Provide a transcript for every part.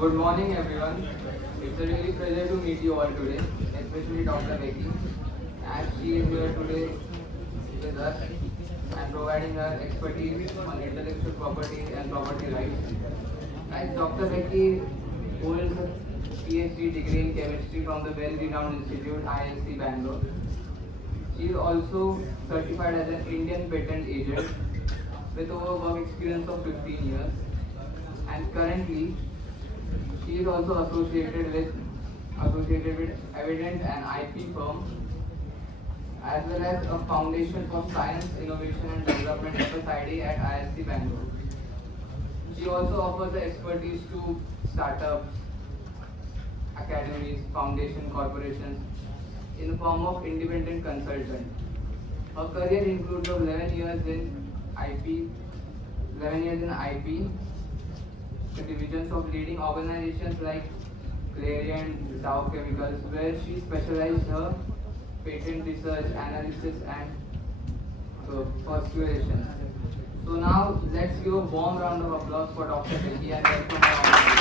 Good morning, everyone. It's a really pleasure to meet you all today, especially Dr. Becky, as she is here today with us and providing her expertise on intellectual property and property rights. As Dr. Becky holds a PhD degree in chemistry from the well-renowned institute ISC Bangalore. She is also certified as an Indian patent agent with over work experience of 15 years, and currently she is also associated with Evident and IP firm, as well as a Foundation for Science, Innovation and Development FSID at ISC Bangalore. She also offers the expertise to startups, academies, foundation, corporations in the form of independent consultant. Her career includes 11 years in IP, 11 years in IP, the divisions of leading organizations like Clarion, Dow Chemicals, where she specialized her patent research, analysis, and persuasion. So now let's give a warm round of applause for Dr. Becky and welcome her on.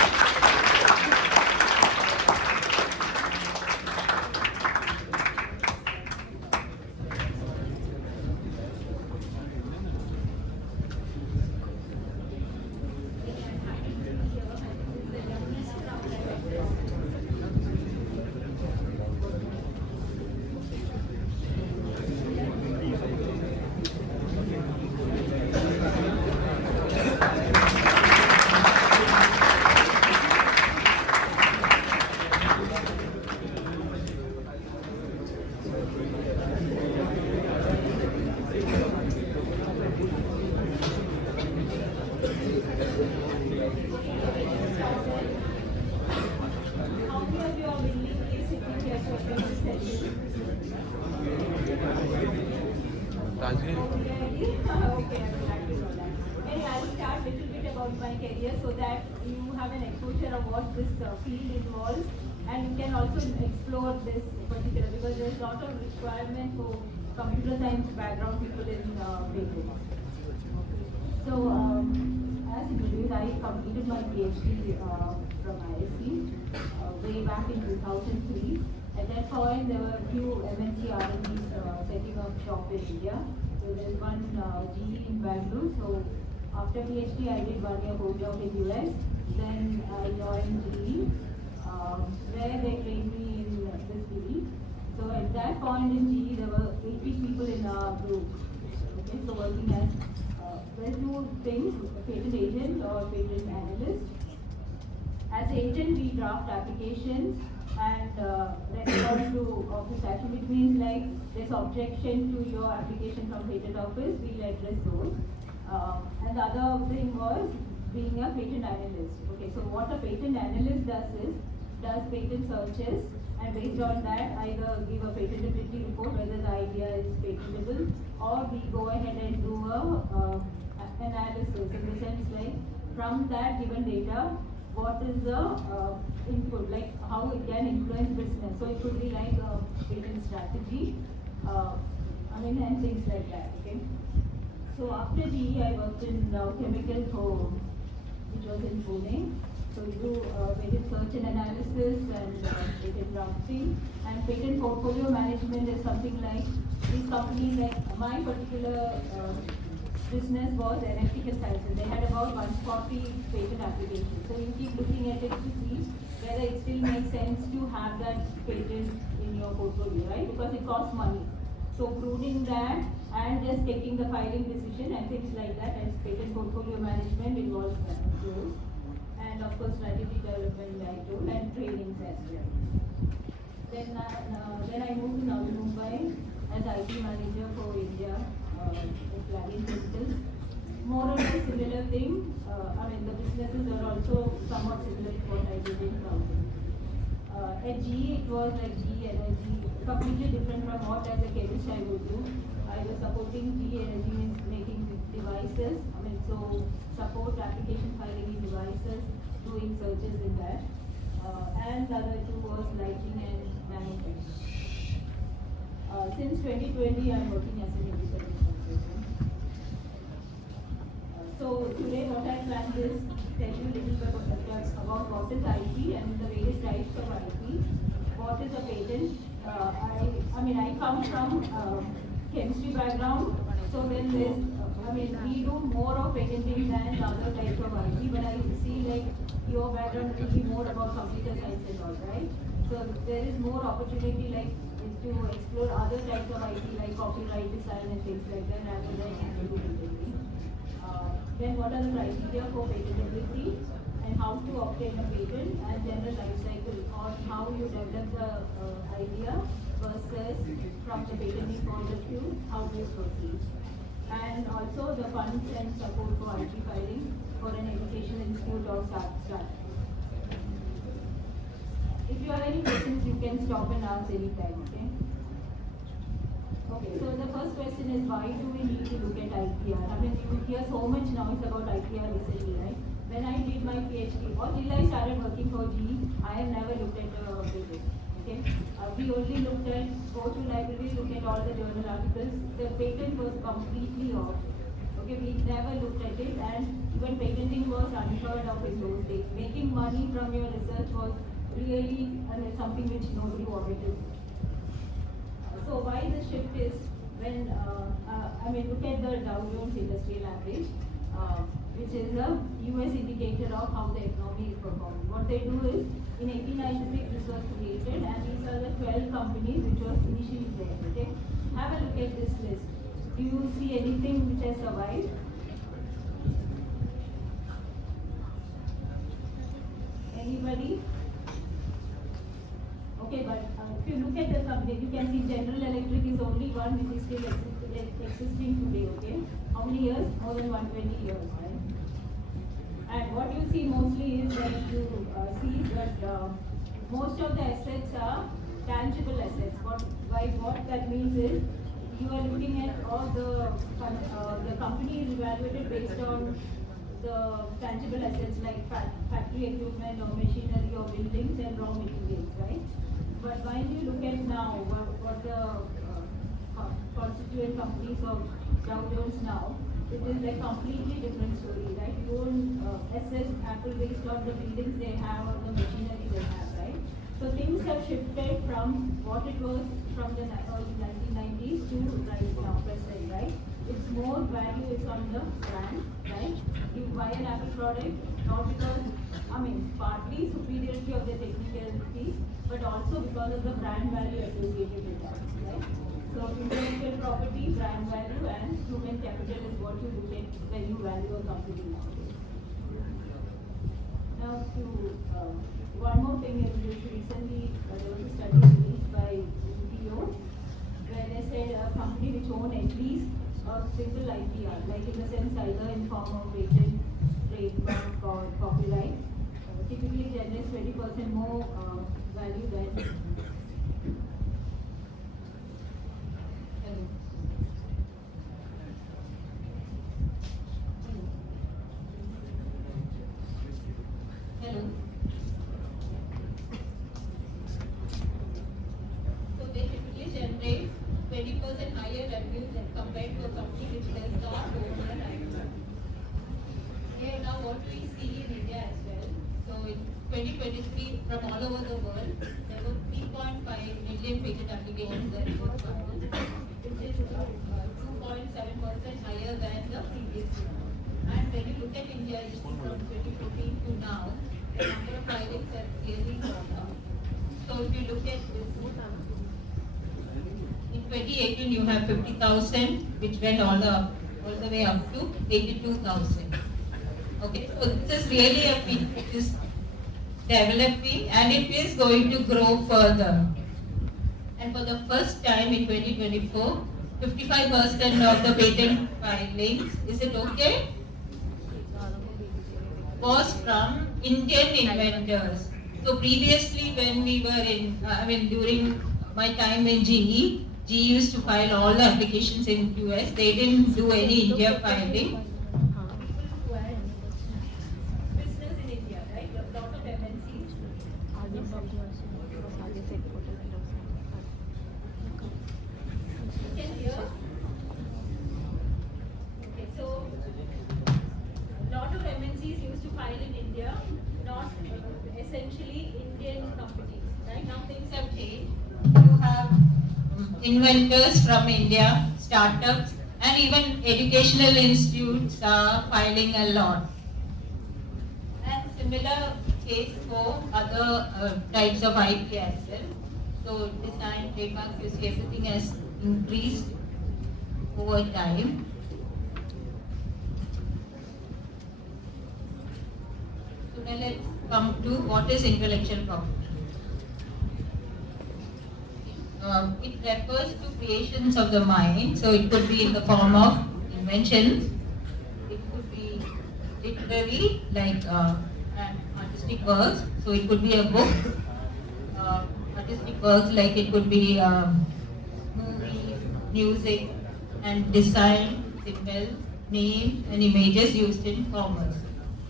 Okay, I would like to know that. Anyway, I'll start a little bit about my career so that you have an exposure of what this field involves, and you can also explore this particular, because there's a lot of requirement for computer science background people in paper. So, as introduced, I completed my PhD from ISC way back in 2003. At that point, there were a few MNC R&Ds setting up shop in India. So there's one GE in Bangalore. So after PhD, I did 1 year postdoc in US. Then I joined GE, where they trained me in this field. So at that point in GE, there were 80 people in our group. Okay, so working as there's two things: patent agent or patent analyst. As agent, we draft applications and respond to office action, which means like there's objection to your application from patent office, we'll address those. And the other thing was being a patent analyst. Okay, so what a patent analyst does patent searches, and based on that either give a patentability report whether the idea is patentable, or we go ahead and do a analysis in the sense like from that given data what is the input, like how it can influence business. So it could be like a patent strategy, and things like that. Okay. So after GE, I worked in Dow Chemical, which was in Pune. So we do patent search and analysis and patent drafting, and patent portfolio management is something like these companies. Like my particular business was electrical sciences. They had about 140 patent applications. So you keep looking at it to see whether it still makes sense to have that patent in your portfolio, right? Because it costs money. So proving that and just taking the filing decision and things like that, as patent portfolio management involves those. And of course strategy development I told, and trainings as well. Then I moved to Navi Mumbai as IT manager for India. Clarion Chemicals. More or less similar thing. The businesses are also somewhat similar to what I did in Crown. At GE, it was like GE Energy, completely different from what as a chemist I would do. I was supporting GE Energy in making devices. So support application filing in devices, doing searches in that. And the other two was lighting and management. Since 2020, I'm working as an independent consultant. So today what I planned is tell you a little bit about about what is IP and the various types of IP. What is a patent? I come from chemistry background, so then there's, we do more of patenting than other types of IP, but I see like your background will be more about computer science and all, right? So there is more opportunity like to explore other types of IP like copyright design and things like that rather than actually patenting. Then what are the criteria for patentability and how to obtain a patent and general life cycle on how you develop the idea versus from the patenting point of view, how to proceed. And also the funds and support for IP filing for an educational institute or startup. If you have any questions, you can stop and ask anytime, okay? Okay, so the first question is why do we need to look at IPR? You hear so much noise about IPR recently, right? When I did my PhD or till I started working for GE, I have never looked at the patent, okay? We only looked at, go to library, look at all the journal articles. The patent was completely off. Okay, we never looked at it, and even patenting was unheard of in those days. Making money from your research was really something which nobody wanted to do. So why the shift is when, look at the Dow Jones Industrial Average, which is a US indicator of how the economy is performing. What they do is, in 1896 this was created, and these are the 12 companies which was initially there, okay? Have a look at this list. Do you see anything which has survived? Anybody? Okay, but if you look at the company, you can see General Electric is only one which is still existing today, okay? How many years? More than 120 years, right? And what you see mostly is that you see that most of the assets are tangible assets. What that means is, you are looking at all the company is evaluated based on the tangible assets like factory equipment or machinery or buildings and raw materials, right? But when you look at now what the constituent companies of Dow Jones now, it is a completely different story, right? You don't assess Apple based on the buildings they have or the machinery they have, right? So things have shifted from what it was from the early 1990s to right now, present, right? It's more value is on the brand, right? You buy an Apple product not because, partly superiority of the technicalities, but also because of the brand value associated with that, right? So intellectual property, brand value, and human capital is what you look at when you value a company nowadays. Now one more thing is this recently there was a study released by BPO where they said a company which own at least a single IPR, like in the sense either in form of patent, trademark or copyright, typically generates 20% more value than Hello. So they typically generate 20% higher revenue than compared to a company which does not own an IPR. Here now what we see in India as well. So in 2023 from all over the world, there were 3.5 million patent applications that were filed, which is 2.7% higher than the previous year. And when you look at India, you see from 2014 to now, the number of filings have clearly gone down. So if you look at this, in 2018 you have 50,000, which went all the way up to 82,000. Okay, so this is really a field which is developing and it is going to grow further. And for the first time in 2024, 55% of the patent filings, is it okay? Was from Indian inventors. So previously when we were in, during my time in GE used to file all the applications in US. They didn't do any India filing. Business in India, right? A lot of MNCs. You can hear? Okay, so a lot of MNCs used to file in India, not things have changed. You have inventors from India, startups, and even educational institutes are filing a lot. And similar case for other types of IP as well. So design, trademarks, you see everything has increased over time. So now let's come to what is intellectual property. It refers to creations of the mind, so it could be in the form of inventions, it could be literary, like artistic works, so it could be a book, artistic works like it could be movies, music, and design, symbols, names, and images used in commerce.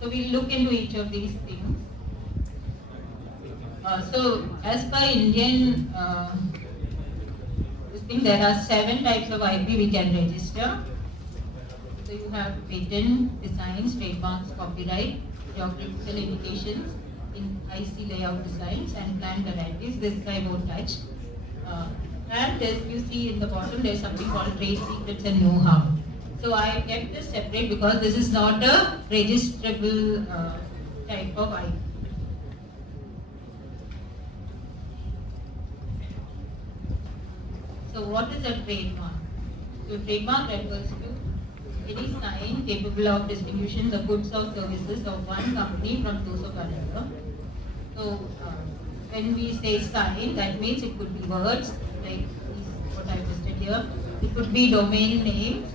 So we'll look into each of these things. So as per Indian there are 7 types of IP we can register. So you have patent, designs, trademarks, copyright, geographical indications, in IC layout designs, and plant varieties. This I won't touch. And as you see in the bottom, there's something called trade secrets and know-how. So I kept this separate because this is not a registrable type of IP. So what is a trademark? So trademark refers to any sign capable of distinguishing the goods or services of one company from those of another. So when we say sign, that means it could be words like what I listed here. It could be domain names,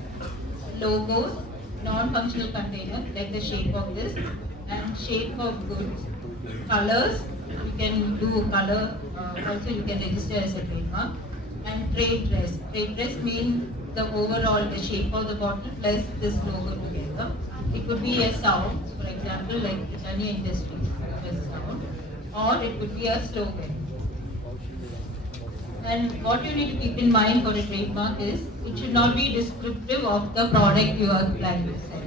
logos, non-functional container like the shape of this, and shape of goods, colors. You can do color. Also, you can register as a trademark. And trade dress. Trade dress means the overall, the shape of the bottle plus this logo together. It could be a sound, for example, like Britannia Industries, a sound, or it could be a slogan. And what you need to keep in mind for a trademark is it should not be descriptive of the product you are planning to sell.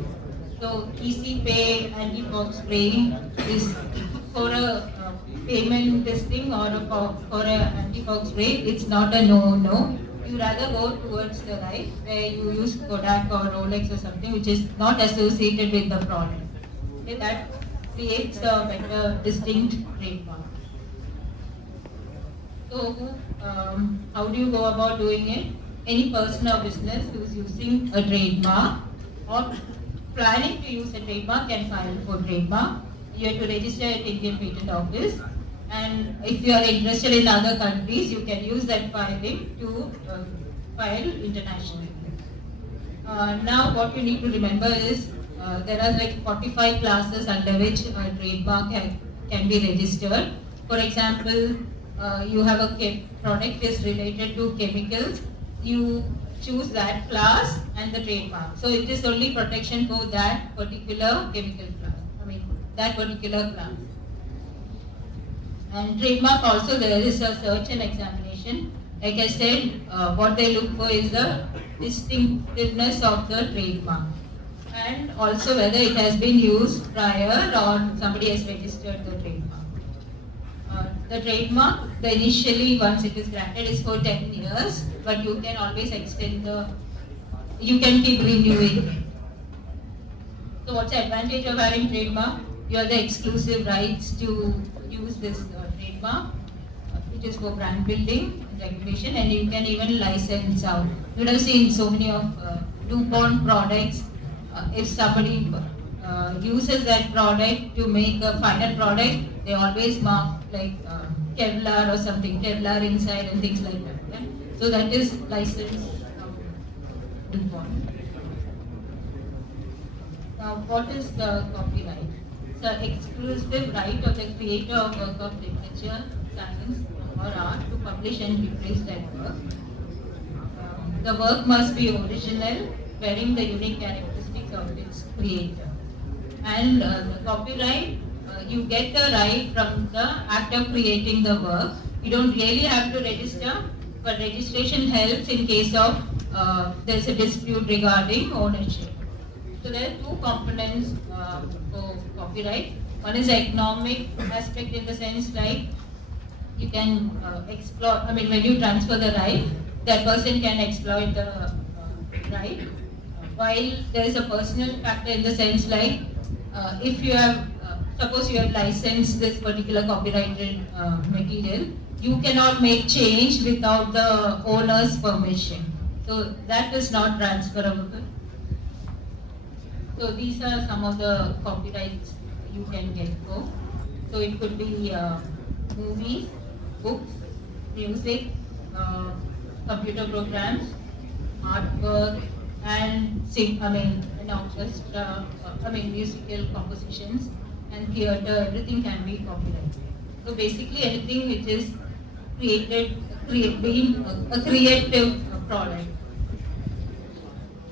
So Easy Pay, anti-fog spray is for a payment testing or for an anti-fog spray, it's not a no. You rather go towards the right where you use Kodak or Rolex or something which is not associated with the product. Okay, that creates a better distinct trademark. So how do you go about doing it? Any person or business who is using a trademark or planning to use a trademark can file for trademark. You have to register at Indian Patent Office. And if you are interested in other countries, you can use that filing to file internationally. Now what you need to remember is there are like 45 classes under which a trademark can be registered. For example, you have a product is related to chemicals, you choose that class and the trademark. So it is only protection for that particular chemical class, that particular class. And trademark also there is a search and examination. Like I said, what they look for is the distinctiveness of the trademark and also whether it has been used prior or somebody has registered the trademark. The trademark, initially once it is granted is for 10 years, but you can always extend you can keep renewing it. So what's the advantage of having trademark? You have the exclusive rights to use this trademark, which is for brand building and recognition, and you can even license out. You would have seen so many of DuPont products. If somebody uses that product to make a final product, they always mark like Kevlar or something, Kevlar inside and things like that. Yeah? So that is licensed DuPont. Now, what is the copyright? The exclusive right of the creator of work of literature, science, or art to publish and replace that work. The work must be original, bearing the unique characteristics of its creator. And the copyright, you get the right from the act of creating the work. You don't really have to register, but registration helps in case of there's a dispute regarding ownership. So there are 2 components for copyright. One is the economic aspect in the sense like you can explore, I mean, when you transfer the right, that person can exploit the right. While there is a personal factor in the sense like, if you have, suppose you have licensed this particular copyrighted material, you cannot make change without the owner's permission. So that is not transferable. So these are some of the copyrights you can get for. So it could be movies, books, music, computer programs, artwork, and an orchestra, musical compositions and theatre, everything can be copyrighted. So basically anything which is being a creative product.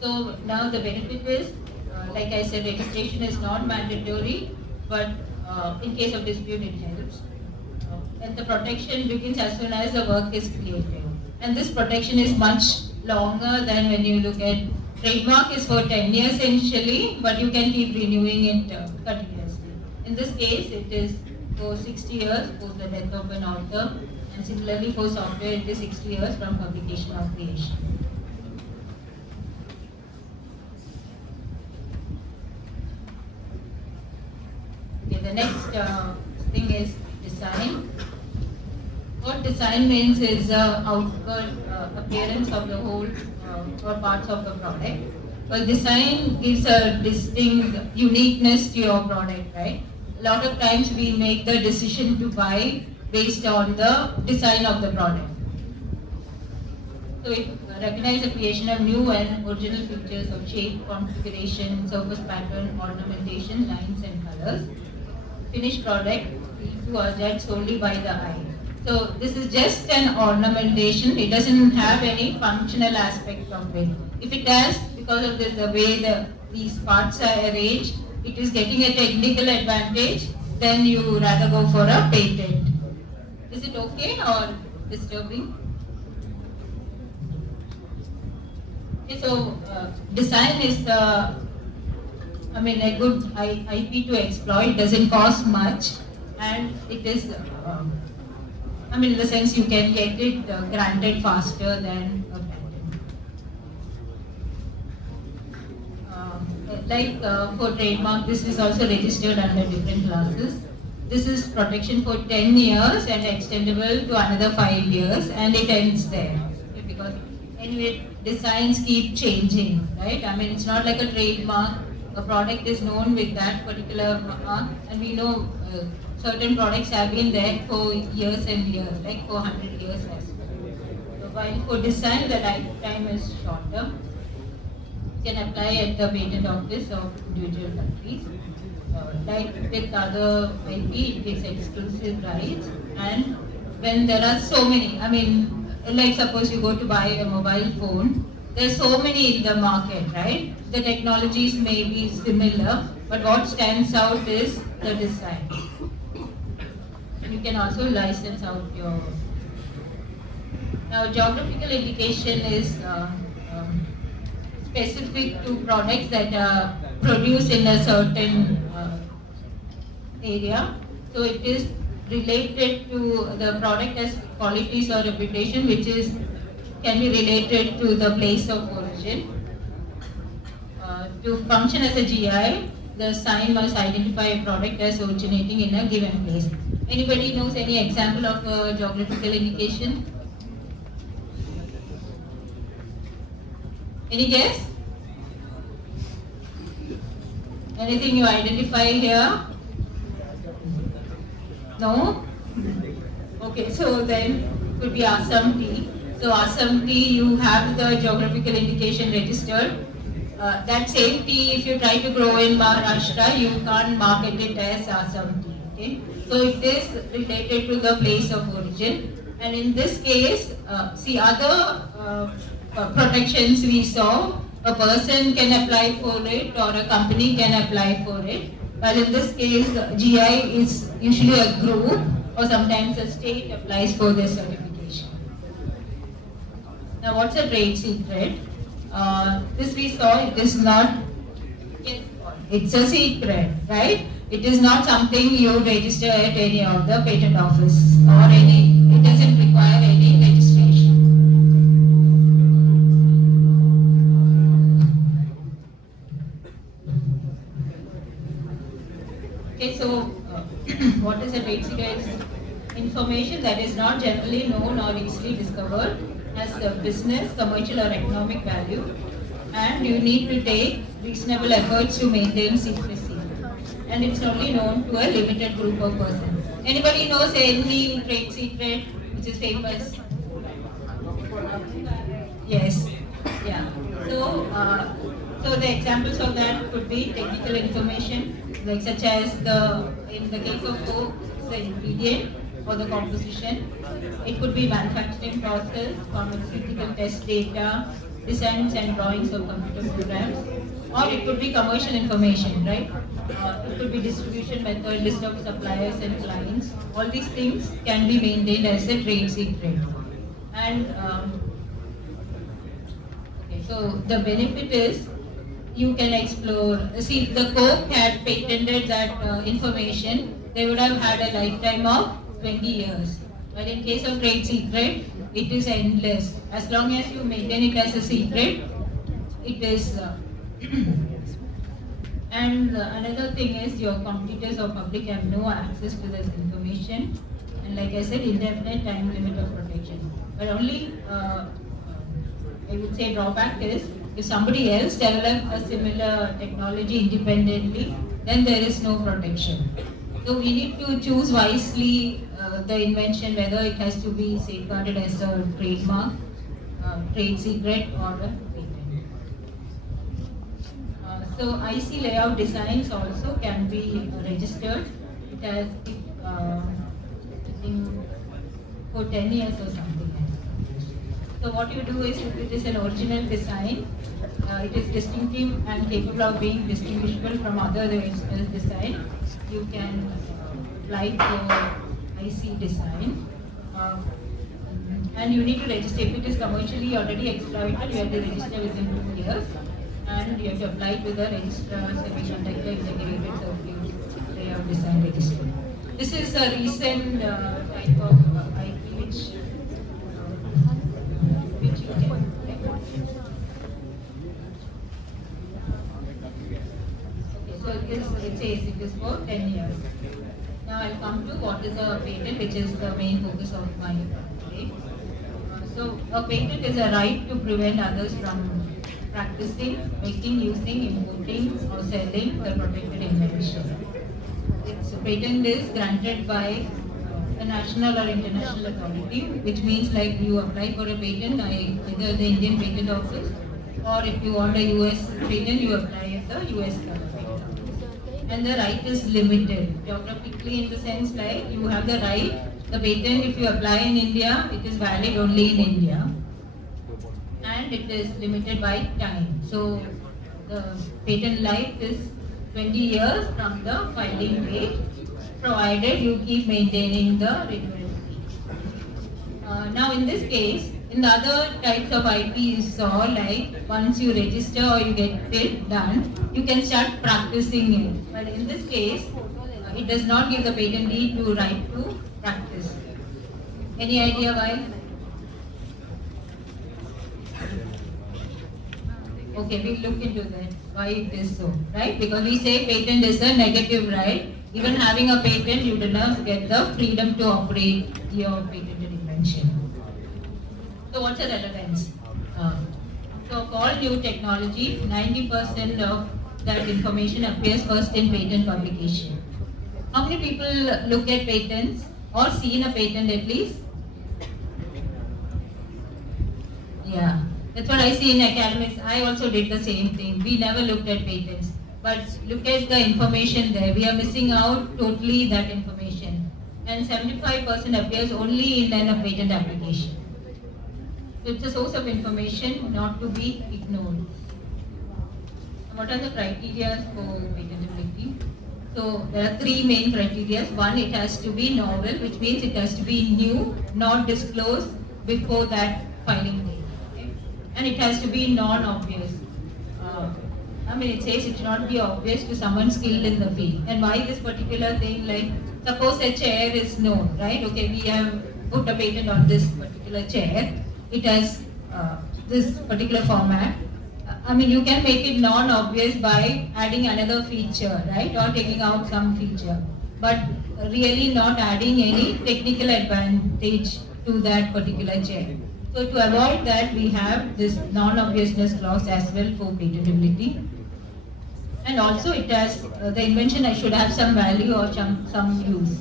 So now the benefit is, like I said, registration is not mandatory, but in case of dispute it helps. And the protection begins as soon as the work is created. And this protection is much longer than when you look at trademark is for 10 years initially, but you can keep renewing it continuously. In this case, it is for 60 years post the death of an author, and similarly for software, it is 60 years from publication or creation. Okay, the next thing is design. What design means is the outward appearance of the whole or parts of the product. Well, design gives a distinct uniqueness to your product, right? A lot of times we make the decision to buy based on the design of the product. So it recognizes the creation of new and original features of shape, configuration, surface pattern, ornamentation, lines and colors. Finished product you are judged solely by the eye. So this is just an ornamentation. It doesn't have any functional aspect of it. If it has, because of this, the way these parts are arranged, it is getting a technical advantage, then you rather go for a patent. Is it okay or disturbing? Okay, so design is a good IP to exploit. Doesn't cost much, and it is, in the sense you can get it granted faster than a patent. For trademark, this is also registered under different classes. This is protection for 10 years and extendable to another 5 years, and it ends there. Okay, because anyway, designs keep changing, right? It's not like a trademark. A product is known with that particular mark, and we know certain products have been there for years and years, like for 100 years as well. So while for design, the lifetime is shorter. You can apply at the patent office of individual countries. Like with other IP, it gives exclusive rights, and when there are so many, like suppose you go to buy a mobile phone, there's so many in the market, right? The technologies may be similar, but what stands out is the design. And you can also license out your... Now, geographical indication is specific to products that are produced in a certain area. So it is related to the product as qualities or reputation, which can be related to the place of origin. To function as a GI, the sign must identify a product as originating in a given place. Anybody knows any example of a geographical indication? Any guess? Anything you identify here? No? Okay, so then it could be Assam tea. So Assam tea, you have the geographical indication registered. That same tea, if you try to grow in Maharashtra, you can't market it as Assam tea. Okay? So it is related to the place of origin. And in this case, other protections we saw, a person can apply for it or a company can apply for it. But in this case, GI is usually a group or sometimes a state applies for this certification. Now, what's a trade secret? This we saw, it is not, it's a secret, right? It is not something you register at any of the patent office or it doesn't require any registration. Okay, so what is a trade secret? Information that is not generally known or easily discovered, has a business, commercial or economic value, and you need to take reasonable efforts to maintain secrecy. And it's only known to a limited group of persons. Anybody knows any trade secret which is famous? Yes. Yeah. So the examples of that could be technical information, like such as in the case of Coke, the ingredient or the composition. It could be manufacturing process, pharmaceutical test data, designs and drawings of computer programs, or it could be commercial information, right? It could be distribution method, list of suppliers and clients. All these things can be maintained as a trade secret. And okay, so the benefit is you can explore. See, the Coke had patented that information. They would have had a lifetime of 20 years. But in case of trade secret, it is endless. As long as you maintain it as a secret, it is. And another thing is your competitors or public have no access to this information. And like I said, indefinite time limit of protection. But only, I would say drawback is, if somebody else develops a similar technology independently, then there is no protection. So we need to choose wisely the invention, whether it has to be safeguarded as a trademark, trade secret or a patent. So IC layout designs also can be registered. It has, I think, for 10 years or something. So what you do is, if it is an original design, it is distinctive and capable of being distinguishable from other original design, you can apply for IC design. And you need to register. If it is commercially already exploited, you have to register within 2 years. And you have to apply to the Registrar Semiconductor Integrated Circuit Layout Design Registry. This is a recent type of IP which you can. Okay, so it says it is for 10 years. Now I'll come to what is a patent, which is the main focus of my today. So a patent is a right to prevent others from practicing, making, using, importing or selling the protected invention. Its patent is granted by a national or international authority, which means like you apply for a patent either the Indian Patent Office, or if you want a US patent, you apply at the US Patent Office. And the right is limited, geographically, in the sense like you have the right, the patent if you apply in India, it is valid only in India. And it is limited by time. So the patent life is 20 years from the filing date, provided you keep maintaining the renewal fee. Now in this case, in the other types of IP you saw, like once you register or you get it done, you can start practicing it. But in this case, it does not give the patentee the right to practice. Any idea why? Okay, we'll look into that, why it is so, right? Because we say patent is a negative right. Even having a patent, you do not get the freedom to operate your patented invention. So what's the relevance? So for all new technology, 90% of that information appears first in patent publication. How many people look at patents or seen a patent at least? Yeah. That's what I see in academics. I also did the same thing. We never looked at patents. But look at the information there. We are missing out totally that information. And 75% appears only in a patent application. So it's a source of information not to be ignored. What are the criteria for patentability? So there are three main criteria. One, it has to be novel, which means it has to be new, not disclosed before that filing date. And it has to be non-obvious. I mean, it says it should not be obvious to someone skilled in the field. And why this particular thing, like, suppose a chair is known, right? Okay, we have put a patent on this particular chair. It has this particular format. I mean, you can make it non-obvious by adding another feature, right? Or taking out some feature. But really not adding any technical advantage to that particular chair. So to avoid that, we have this non-obviousness clause as well for patentability. And also it has, the invention should have some value or some use.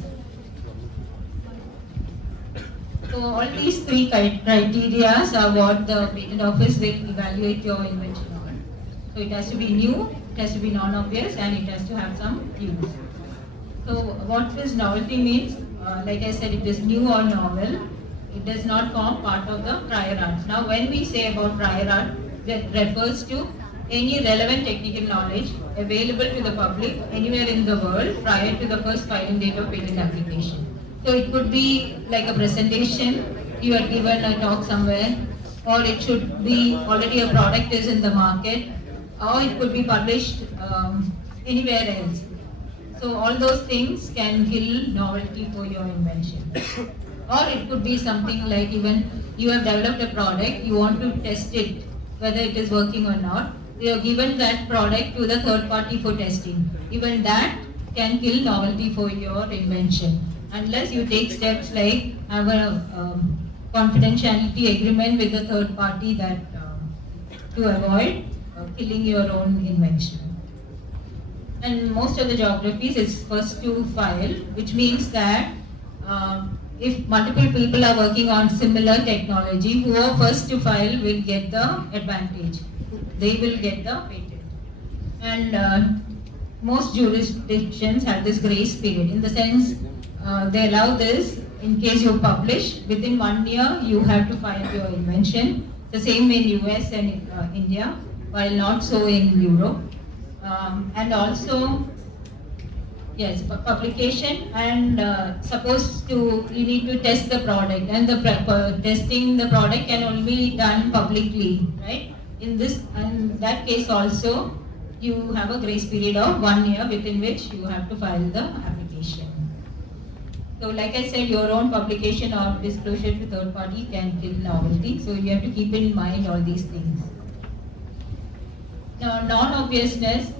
So all these three criteria are what the patent office will evaluate your invention on. So it has to be new, it has to be non-obvious, and it has to have some use. So what this novelty means, like I said, it is new or novel. It does not form part of the prior art. Now when we say about prior art, that refers to any relevant technical knowledge available to the public anywhere in the world prior to the first filing date of patent application. So it could be like a presentation, you are given a talk somewhere, or it should be already a product is in the market, or it could be published anywhere else. So all those things can kill novelty for your invention. Or it could be something like even you have developed a product, you want to test it, whether it is working or not. You have given that product to the third party for testing. Even that can kill novelty for your invention. Unless you take steps like have a confidentiality agreement with the third party that to avoid killing your own invention. And most of the geographies it's first to file, which means that if multiple people are working on similar technology, who are first to file will get the advantage. They will get the patent. And most jurisdictions have this grace period. In the sense, they allow this in case you publish, within 1 year you have to file your invention. The same in US and India, while not so in Europe. And also, yes, publication and supposed to, you need to test the product, and the testing the product can only be done publicly, right? In that case also, you have a grace period of 1 year within which you have to file the application. So like I said, your own publication or disclosure to third party can kill novelty, so you have to keep in mind all these things. Non-obviousness,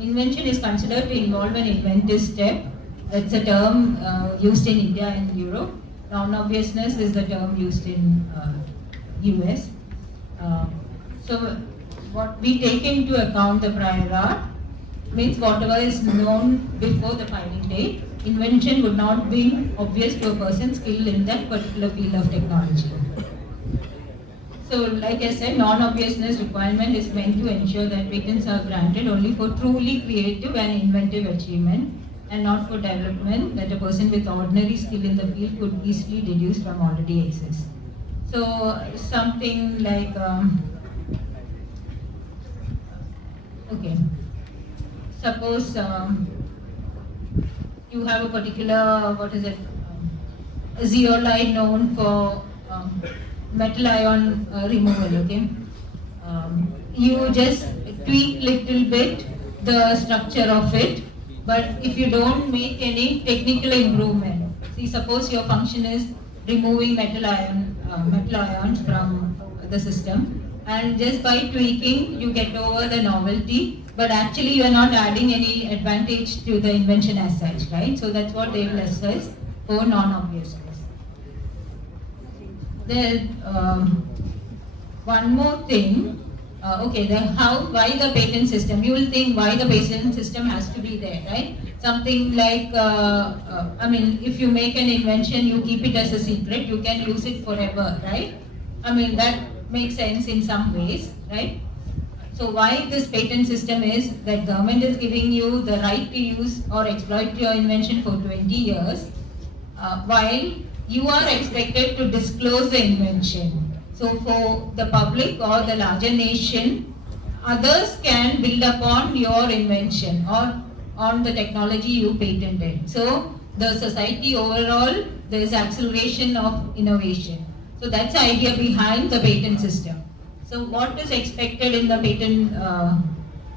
invention is considered to involve an inventive step. That's a term used in India and Europe. Non-obviousness is the term used in US. So what we take into account the prior art means whatever is known before the filing date. Invention would not be obvious to a person skilled in that particular field of technology. So like I said, non-obviousness requirement is meant to ensure that patents are granted only for truly creative and inventive achievement, and not for development that a person with ordinary skill in the field could easily deduce from already exists. So something like, okay, suppose you have a particular, a zeolite known for metal ion removal, okay? You just tweak little bit the structure of it, but if you don't make any technical improvement, see, suppose your function is removing metal ions from the system, and just by tweaking you get over the novelty, but actually you are not adding any advantage to the invention as such, right? So that's what they will assess for non-obviousness. Then one more thing, why the patent system? You will think why the patent system has to be there, right? Something like, if you make an invention, you keep it as a secret, you can use it forever, right? That makes sense in some ways, right? So why this patent system is that government is giving you the right to use or exploit your invention for 20 years, while you are expected to disclose the invention. So for the public or the larger nation, others can build upon your invention or on the technology you patented. So the society overall, there is acceleration of innovation. So that's the idea behind the patent system. So what is expected in the patent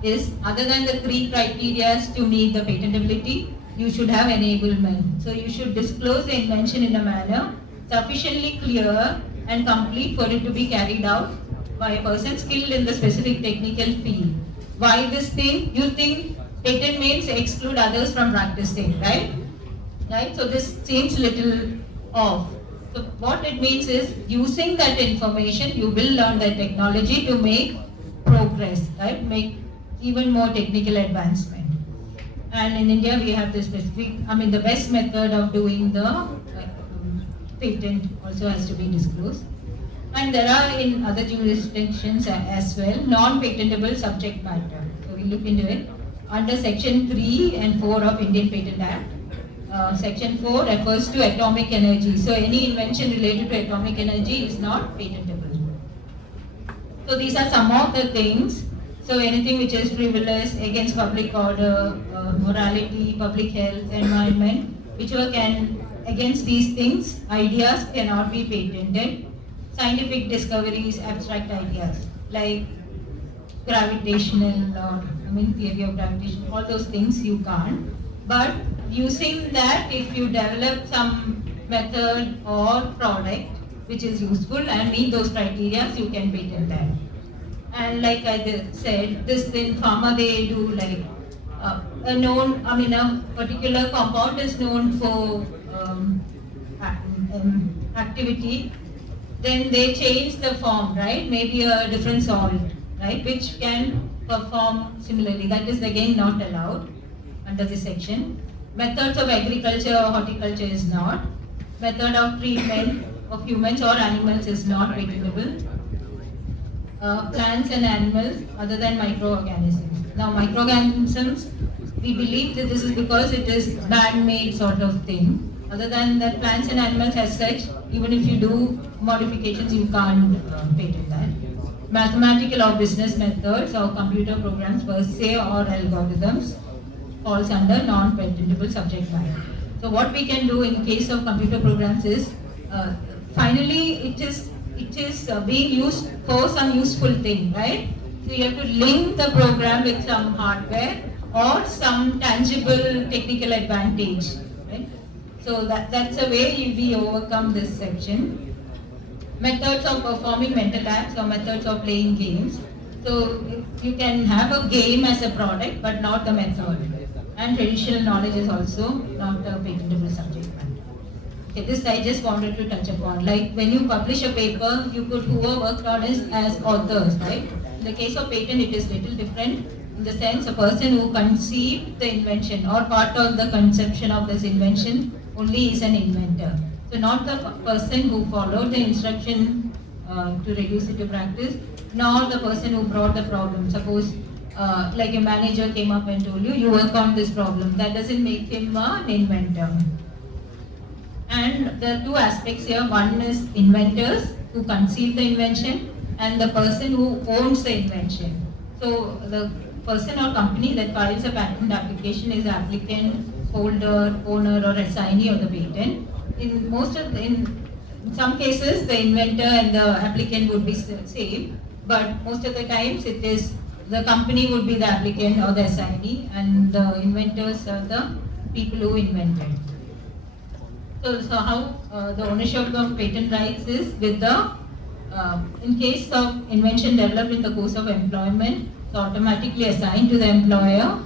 is, other than the 3 criteria to meet the patentability, you should have enablement. So you should disclose the invention in a manner sufficiently clear and complete for it to be carried out by a person skilled in the specific technical field. Why this thing? You think patent means exclude others from practicing, right? Right? So this seems little off. So what it means is, using that information, you will learn the technology to make progress, right? Make even more technical advancement. And in India, we have the specific, the best method of doing the patent also has to be disclosed. And there are in other jurisdictions as well, non-patentable subject matter. So we look into it. Under Section 3 and 4 of Indian Patent Act, Section 4 refers to atomic energy. So any invention related to atomic energy is not patentable. So these are some of the things. So anything which is frivolous, against public order, morality, public health, environment, whichever can, against these things, ideas cannot be patented. Scientific discoveries, abstract ideas, like gravitational or, theory of gravitation, all those things you can't. But using that, if you develop some method or product which is useful and meet those criteria, you can patent that. And like I said, this in pharma they do like a particular compound is known for activity, then they change the form, right? Maybe a different salt, right? Which can perform similarly. That is again not allowed under this section. Methods of agriculture or horticulture is not. Method of treatment of humans or animals is not patentable. Plants and animals other than microorganisms. Now microorganisms, we believe that this is because it is man-made sort of thing. Other than that, plants and animals as such, even if you do modifications, you can't patent that. Mathematical or business methods or computer programs per se or algorithms falls under non-patentable subject matter. So what we can do in case of computer programs is, finally it is being used for some useful thing, right? So you have to link the program with some hardware or some tangible technical advantage, right? So that's a way we overcome this section. Methods of performing mental acts or methods of playing games. So you can have a game as a product, but not the method. And traditional knowledge is also not a patentable subject matter. Okay, this I just wanted to touch upon. Like when you publish a paper, you could whoever worked on it as authors, right? In the case of patent, it is little different. In the sense, a person who conceived the invention or part of the conception of this invention only is an inventor. So not the person who followed the instruction to reduce it to practice, nor the person who brought the problem. Suppose like a manager came up and told you, you work on this problem. That doesn't make him an inventor. And there are two aspects here. One is inventors who conceive the invention and the person who owns the invention. So the person or company that files a patent application is the applicant, holder, owner or assignee of the patent. In some cases, the inventor and the applicant would be same, but most of the times it is the company would be the applicant or the assignee, and the inventors are the people who invented. So how the ownership of patent rights is with the, in case of invention developed in the course of employment, it's automatically assigned to the employer,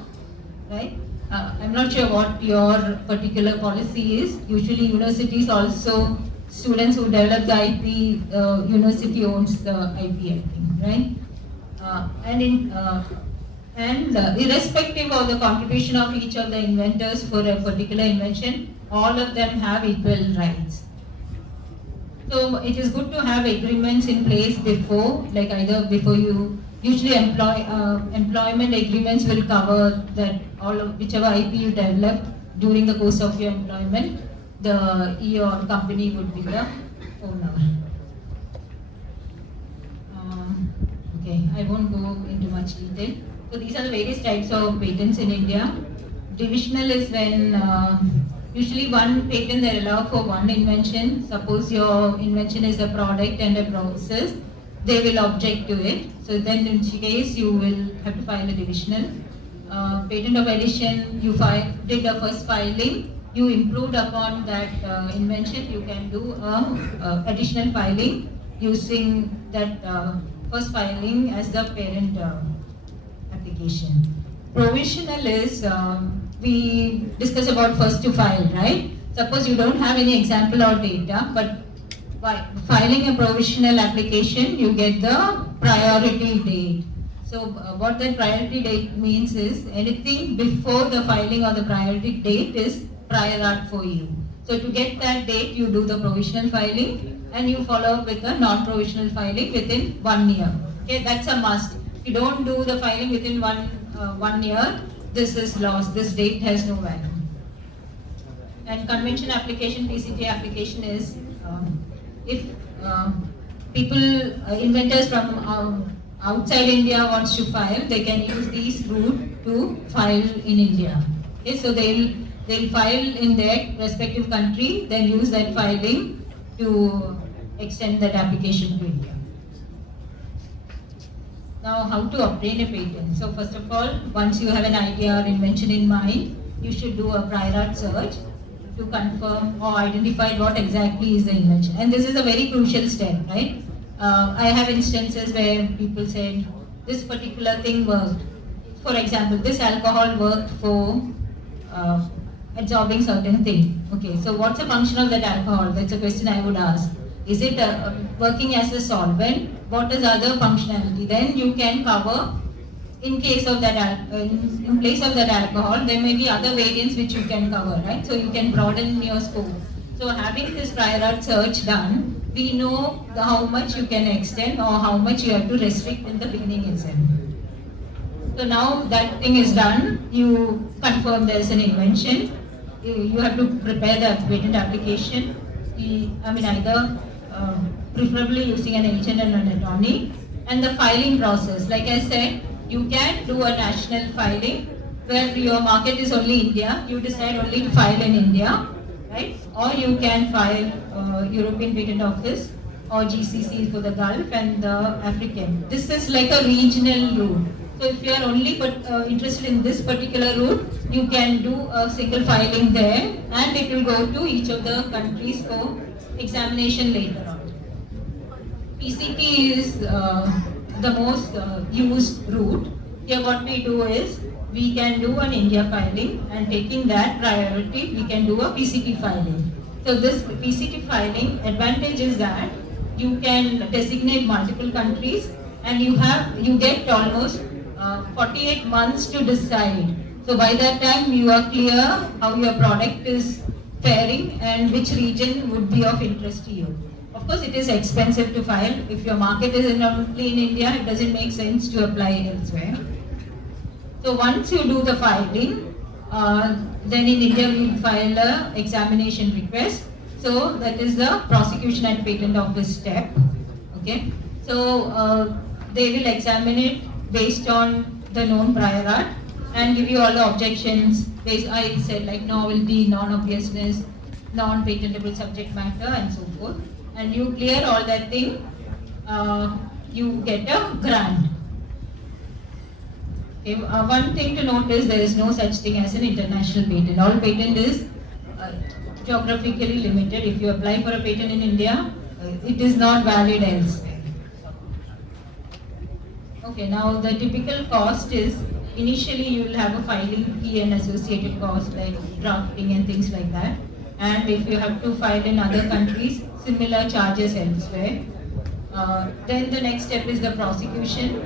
right? I'm not sure what your particular policy is. Usually universities also, students who develop the IP, university owns the IP, I think, right? And irrespective of the contribution of each of the inventors for a particular invention, all of them have equal rights. So it is good to have agreements in place before, like either before you, usually employment agreements will cover that all of whichever IP you develop during the course of your employment, the your company would be the owner. Okay, I won't go into much detail. So these are the various types of patents in India. Divisional is when usually one patent they allow for one invention. Suppose your invention is a product and a process, they will object to it. So then in which case you will have to file a divisional. Patent of addition, you did a first filing, you improved upon that invention, you can do additional filing using that first filing as the parent application. Provisional is, we discuss about first to file, right? Suppose you don't have any example or data, but by filing a provisional application, you get the priority date. So what that priority date means is anything before the filing or the priority date is prior art for you. So to get that date, you do the provisional filing and you follow up with a non-provisional filing within 1 year. Okay, that's a must. If you don't do the filing within one year, this is lost. This date has no value. And convention application, PCT application is if people, inventors from outside India wants to file, they can use this route to file in India. Okay, so they'll file in their respective country, then use that filing to extend that application to India. Now, how to obtain a patent? So first of all, once you have an idea or invention in mind, you should do a prior art search to confirm or identify what exactly is the invention. And this is a very crucial step, right? I have instances where people said this particular thing worked. For example, this alcohol worked for absorbing certain thing. Okay, so what's the function of that alcohol? That's a question I would ask. Is it working as a solvent? What is other functionality? Then you can cover. In case of that, in place of that alcohol, there may be other variants which you can cover, right? So you can broaden your scope. So having this prior art search done, we know how much you can extend or how much you have to restrict in the beginning itself. So now that thing is done, you confirm there is an invention. You have to prepare the patent application. Either preferably using an agent and an attorney. And the filing process, like I said, you can do a national filing where your market is only India. You decide only to file in India, right? Or you can file European Patent Office or GCC for the Gulf and the African. This is like a regional route. So if you are only interested in this particular route, you can do a single filing there and it will go to each of the countries for examination later on. PCT is the most used route. Here what we do is, we can do an India filing and taking that priority, we can do a PCT filing. So this PCT filing advantage is that you can designate multiple countries and you get almost 48 months to decide. So by that time you are clear how your product is faring and which region would be of interest to you. Of course, it is expensive to file. If your market is only in India, it doesn't make sense to apply elsewhere. So once you do the filing, then in India we will file a examination request. So that is the prosecution at patent office step. Okay. So they will examine it based on the known prior art and give you all the objections. I said like novelty, non-obviousness, non-patentable subject matter, and so forth. And you clear all that thing, you get a grant. Okay, one thing to note is there is no such thing as an international patent. All patent is geographically limited. If you apply for a patent in India, it is not valid elsewhere. Okay, now the typical cost is, initially you will have a filing fee and associated cost like drafting and things like that. And if you have to file in other countries, similar charges elsewhere. Then the next step is the prosecution,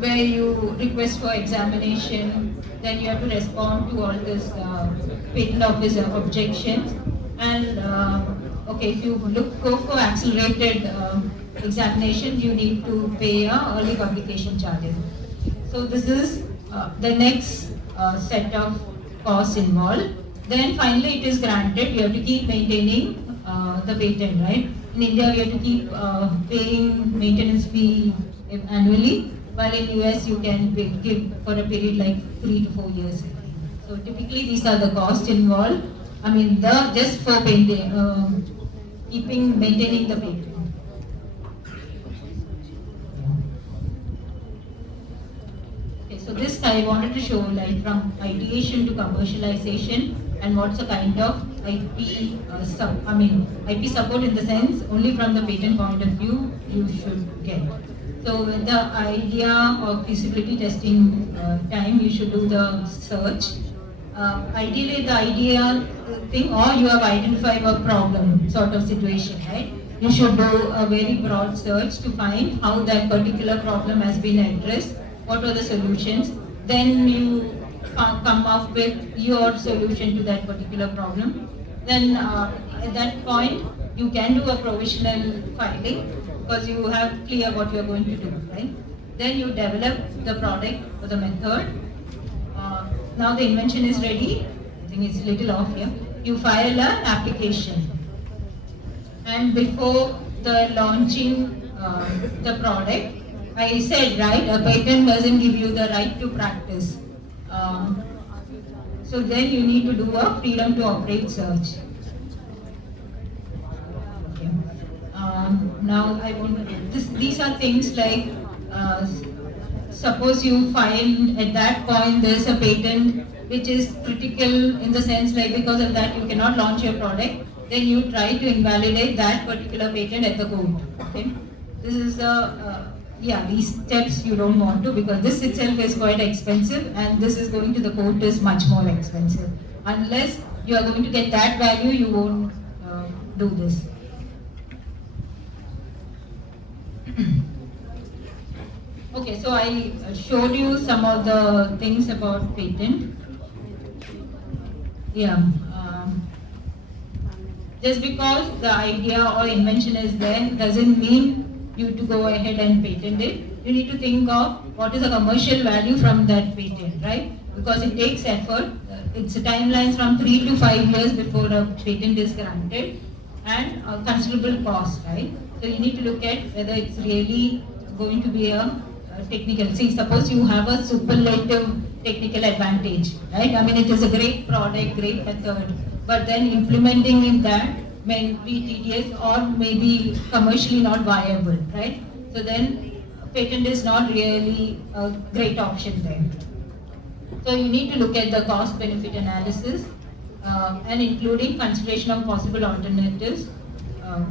where you request for examination, then you have to respond to all this patent office objections. And okay, if you go for accelerated examination, you need to pay early publication charges. So this is the next set of costs involved. Then finally it is granted. You have to keep maintaining the patent, right? In India, you have to keep paying maintenance fee annually, while in US you can give for a period like 3 to 4 years. So typically these are the costs involved. Just for maintaining the patent. So this I wanted to show like from ideation to commercialization and what's the kind of IP IP support in the sense only from the patent point of view you should get. So with the idea of feasibility testing time, you should do the search. Ideally the idea thing, or you have identified a problem sort of situation, right? You should do a very broad search to find how that particular problem has been addressed, what are the solutions, then you come up with your solution to that particular problem. Then at that point, you can do a provisional filing because you have clear what you are going to do, right? Then you develop the product or the method. Now the invention is ready. I think it's a little off here. You file an application. And before the launching the product, I said, right, a patent doesn't give you the right to practice. So then you need to do a freedom to operate search. Okay. Now I want these are things like suppose you find at that point there's a patent which is critical in the sense like because of that you cannot launch your product, then you try to invalidate that particular patent at the court. Okay, this is these steps you don't want to, because this itself is quite expensive and this is going to the court is much more expensive. Unless you are going to get that value, you won't do this. Okay, so I showed you some of the things about patent. Yeah. Just because the idea or invention is there doesn't mean you to go ahead and patent it. You need to think of what is the commercial value from that patent, right? Because it takes effort. It's a timelines from 3 to 5 years before a patent is granted, and a considerable cost, right? So you need to look at whether it's really going to be a technical. See, suppose you have a superlative technical advantage, right? I mean, it is a great product, great method, but then implementing in that may be tedious or maybe commercially not viable, right? So then patent is not really a great option there. So you need to look at the cost benefit analysis and including consideration of possible alternatives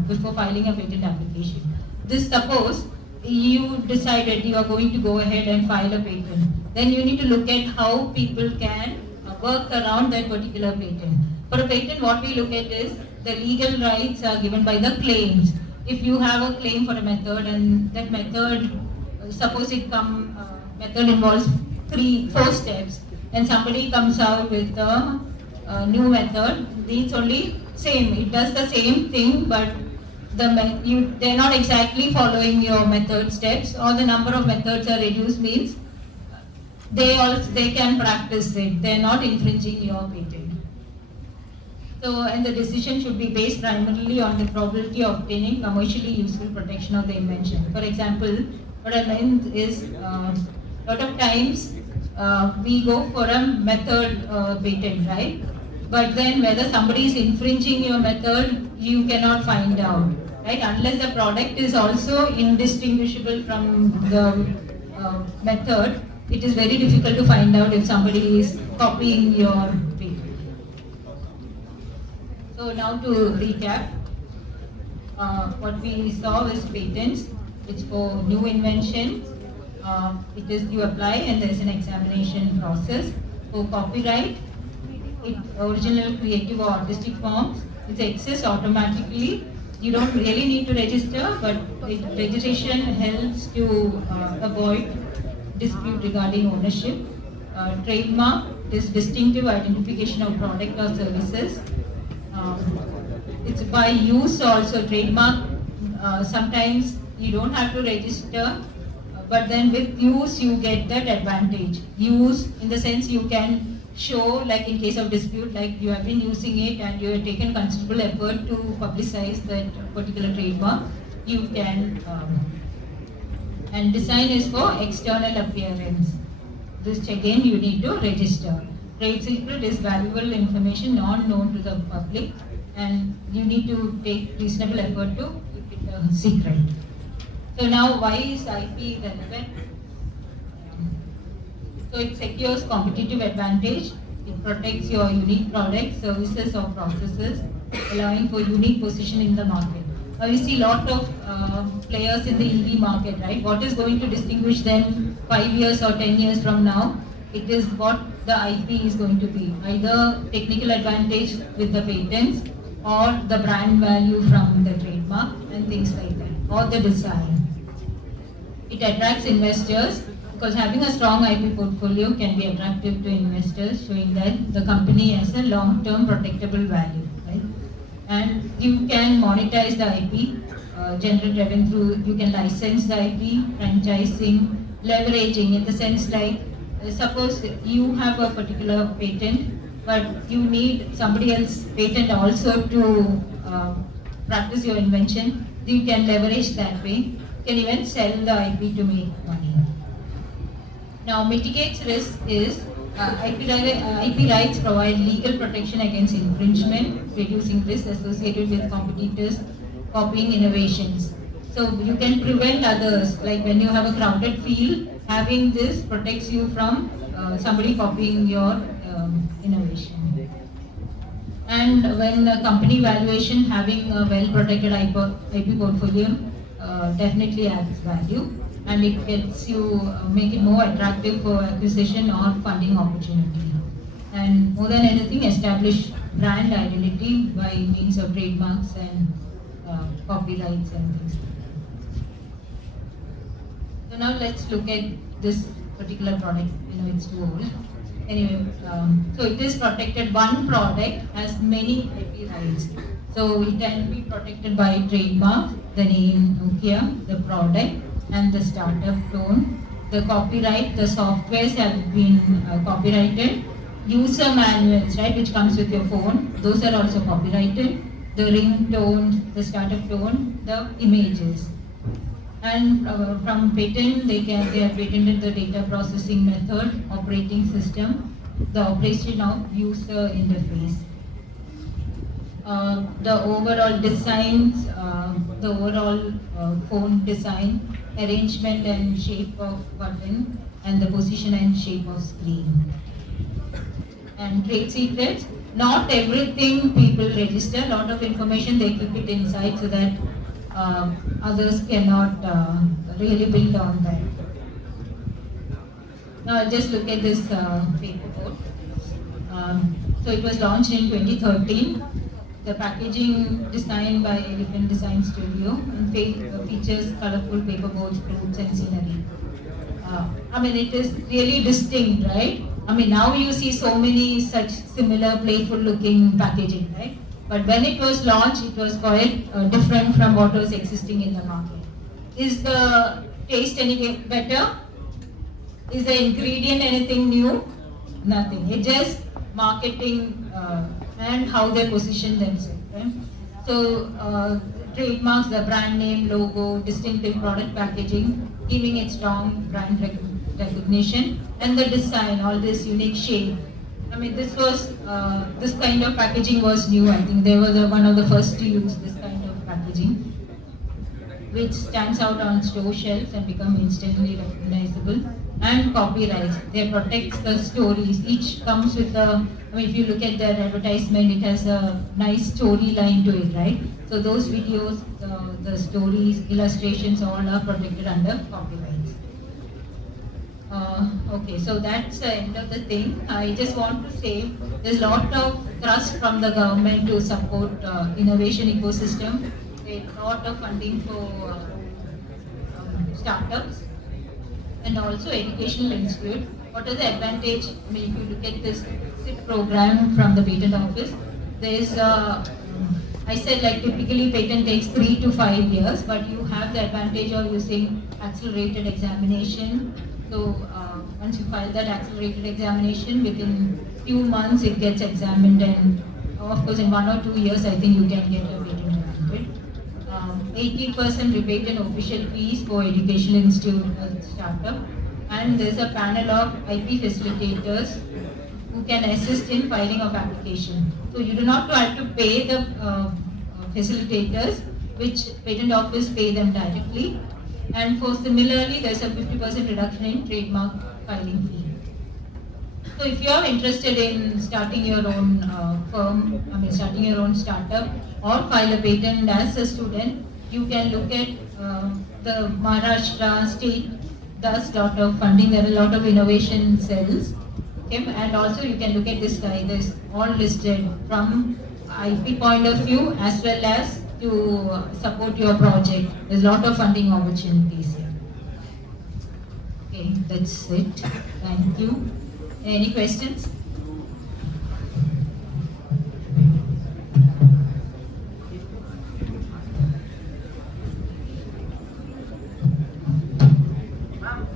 before filing a patent application. This suppose you decided you are going to go ahead and file a patent, then you need to look at how people can work around that particular patent. For a patent, what we look at is the legal rights are given by the claims. If you have a claim for a method and that method, suppose method involves 3-4 steps, and somebody comes out with a new method, it's only same. It does the same thing, but they're not exactly following your method steps, or the number of methods are reduced, means they can practice it. They're not infringing your patent. So, and the decision should be based primarily on the probability of obtaining commercially useful protection of the invention. For example, what I mean is, a lot of times we go for a method patent, right? But then whether somebody is infringing your method, you cannot find out, right? Unless the product is also indistinguishable from the method, it is very difficult to find out if somebody is copying your patent. So now to recap, what we saw is patents. It's for new invention. It is you apply and there is an examination process. For copyright, original, creative or artistic forms, it exists automatically. You don't really need to register, but registration helps to avoid dispute regarding ownership. Trademark is distinctive identification of product or services. It's by use also. Trademark, sometimes you don't have to register, but then with use you get that advantage. Use in the sense you can show, like in case of dispute, like you have been using it and you have taken considerable effort to publicize that particular trademark, you can, and design is for external appearance. This again you need to register. Trade secret is valuable information not known to the public, and you need to take reasonable effort to keep it a secret. So now, why is IP relevant? So it secures competitive advantage, it protects your unique products, services or processes, allowing for unique position in the market. Now we see lot of players in the EV market, right? What is going to distinguish them 5 years or 10 years from now? It is what the IP is going to be, either technical advantage with the patents or the brand value from the trademark and things like that, or the design. It attracts investors because having a strong IP portfolio can be attractive to investors, showing that the company has a long-term protectable value, right? And you can monetize the IP, generate revenue through, you can license the IP, franchising, leveraging in the sense like, suppose you have a particular patent, but you need somebody else's patent also to practice your invention, you can leverage that way. You can even sell the IP to make money. Now, mitigates risk is IP rights provide legal protection against infringement, reducing risk associated with competitors copying innovations. So you can prevent others, like when you have a crowded field, having this protects you from somebody copying your innovation. And when a company valuation, having a well-protected IP portfolio definitely adds value, and it gets you, make it more attractive for acquisition or funding opportunity. And more than anything, establish brand identity by means of trademarks and copyrights and things like that. So now let's look at this particular product. It's too old. Anyway, so it is protected. One product has many IP rights. So it can be protected by trademark, the name Nokia, the product, and the startup tone. The copyright, the softwares have been copyrighted. User manuals, right, which comes with your phone, those are also copyrighted. The ringtone, the startup tone, the images. And from patent, they have patented the data processing method, operating system, the operation of user interface. The overall designs, the overall phone design, arrangement and shape of button, and the position and shape of screen. And trade secrets, not everything people register, a lot of information they keep it inside so that others cannot really build on that. Now just look at this paperboard. So it was launched in 2013. The packaging designed by Elephant Design Studio and features colorful paperboards, fruits and scenery. It is really distinct, right? Now you see so many such similar playful looking packaging, right? But when it was launched, it was quite different from what was existing in the market. Is the taste any better? Is the ingredient anything new? Nothing. It's just marketing and how they position themselves. Right? So trademarks, the brand name, logo, distinctive product packaging, giving it strong brand recognition, and the design, all this unique shape. This was this kind of packaging was new. I think they were one of the first to use this kind of packaging, which stands out on store shelves and become instantly recognizable. And copyrights, they protect the stories. Each comes with a, if you look at their advertisement, it has a nice storyline to it, right? So those videos, the stories, illustrations, all are protected under copyrights. Okay, so that's the end of the thing. I just want to say there's a lot of trust from the government to support innovation ecosystem. There's a lot of funding for startups and also educational institute. What is the advantage? If you look at this SIP program from the patent office, there's I said like typically patent takes 3 to 5 years, but you have the advantage of using accelerated examination. So once you file that accelerated examination, within few months it gets examined, and of course in 1 or 2 years I think you can get a patent granted. 80% rebate and official fees for educational institute startup, and there's a panel of IP facilitators who can assist in filing of application. So you do not have to pay the facilitators, which patent office pay them directly. And for similarly, there's a 50% reduction in trademark filing fee. So if you are interested in starting your own firm, starting your own startup or file a patent as a student, you can look at the Maharashtra state does lot of funding. There are a lot of innovation cells. Okay, and also you can look at this guide. This all listed from IP point of view as well as to support your project. There's a lot of funding opportunities here. Okay, that's it. Thank you. Any questions? Ma'am,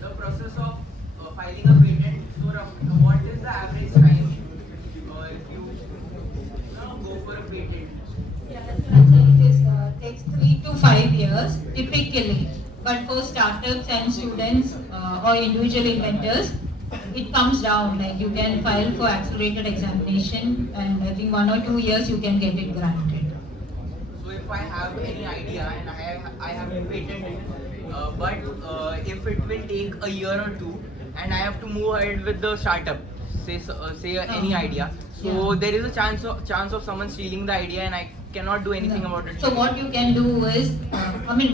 the process of filing a patent, so what is the average time if you go for a patent? Yeah, that's what I'm saying. It is, takes 3 to 5 years typically. But for startups and students or individual inventors, it comes down. Like you can file for accelerated examination, and I think 1 or 2 years you can get it granted. So if I have any idea and I have a patent, but if it will take a year or two, and I have to move ahead with the startup, say any idea, so Yeah. there is a chance of someone stealing the idea, and I cannot do anything No. about it. So what you can do is,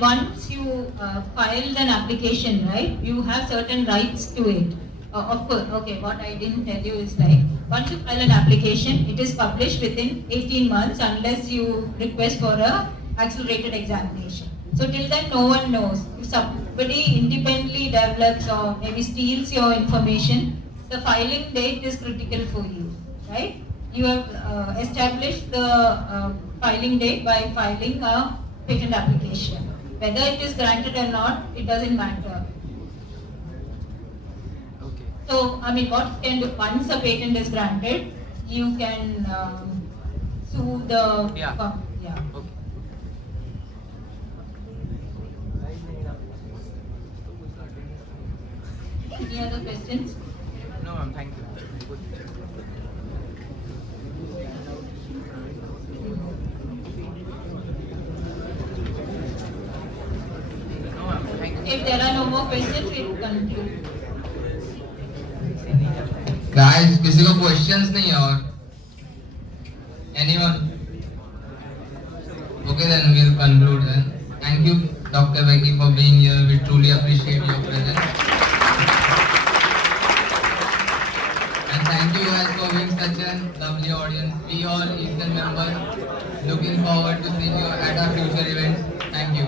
once you filed an application, right, you have certain rights to it. Of course, okay, what I didn't tell you is like, once you file an application, it is published within 18 months unless you request for a accelerated examination. So till then, no one knows. If somebody independently develops or maybe steals your information, the filing date is critical for you, right? You have established the filing date by filing a patent application. Whether it is granted or not, it doesn't matter. Okay. So, what you can do, once a patent is granted, you can sue the Yeah. firm. Yeah. Okay. Any other questions? No, ma'am. Thank you. Good. No, ma'am. Thank you. If there are no more questions, we'll conclude. Guys किसी को questions नहीं है और anyone okay then we will conclude then thank you doctor Becky for being here we truly appreciate your presence and thank you guys for being such an lovely audience we all eastern members looking forward to seeing you at our future events thank you